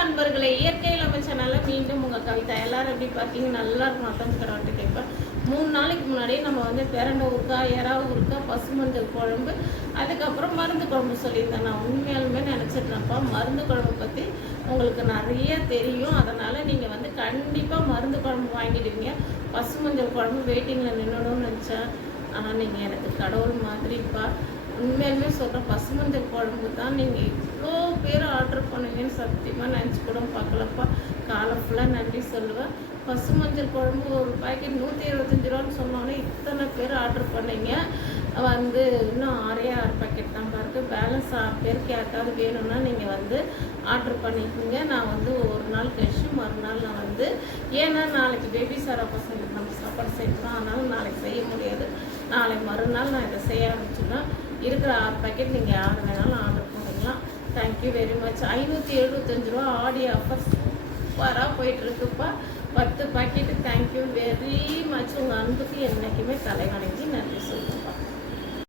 நண்பர்களே, இயற்கை நம்ம சேனலில் மீண்டும் உங்கள் கவிதா. எல்லாரும் எப்படி பார்த்தீங்க? நல்லா இருக்கும். அதான் கடவுள்கிட்ட கேட்பேன். 3 நாளைக்கு முன்னாடியே நம்ம வந்து பிரண்டை ஊறுக்காய், எறா ஊறுக்காய், பசுமஞ்சள் குழம்பு, அதுக்கப்புறம் மருந்து குழம்பு சொல்லியிருந்தேன். நான் உண்மையாலுமே நினச்சிட்றேன்ப்பா, மருந்து குழம்பு பற்றி உங்களுக்கு நிறைய தெரியும். அதனால் நீங்கள் வந்து கண்டிப்பாக மருந்து குழம்பு வாங்கிடுவீங்க. பசுமஞ்சள் குழம்பு வெயிட்டிங்கில் நின்றுடும்னு நினச்சேன். ஆனால் நீங்கள் எனக்கு கடவுள் மாதிரிப்பா. உண்மையாலுமே சொல்கிறேன், பசுமஞ்சள் குழம்பு தான் நீங்கள் இவ்வளோ பேர் ஆர்டர் பண்ணுவீங்கன்னு சத்தியமாக நினச்சி கூட பார்க்கலப்பா. காலம் ஃபுல்லாக நன்றி சொல்லுவேன். பசுமஞ்சள் குழம்பு ஒரு பாக்கெட் 125 ரூபான்னு சொன்னோன்னே இத்தனை பேர் ஆர்டர் பண்ணீங்க. வந்து இன்னும் 6 பாக்கெட் தான் பாருக்கு. பேலன்ஸ் 6 பேருக்கு யாருக்காவது வேணும்னா நீங்கள் வந்து ஆர்டர் பண்ணிக்கோங்க. நான் வந்து ஒரு நாள் கழிச்சு மறுநாள் நான் வந்து, ஏன்னா நாளைக்கு பேபி சாரா பசங்களுக்கு நம்ம சாப்பாடு செய்யணும். அதனால நாளைக்கு செய்ய முடியாது. நாளை மறுநாள் நான் இதை செய்ய ஆரம்பிச்சுன்னா இருக்கிற 6 பாக்கெட் நீங்கள் யார் வேணாலும் ஆர்டர் பண்ணிக்கலாம். Thank you very much. 575 ரூபா ஆடி ஆஃபர் சூப்பராக போயிட்டுருக்குப்பா. 10 பாக்கெட்டு. Thank you very much. உங்கள் அன்புக்கு என்றைக்குமே தலை வணங்கி நன்றி சொல்லுங்கப்பா.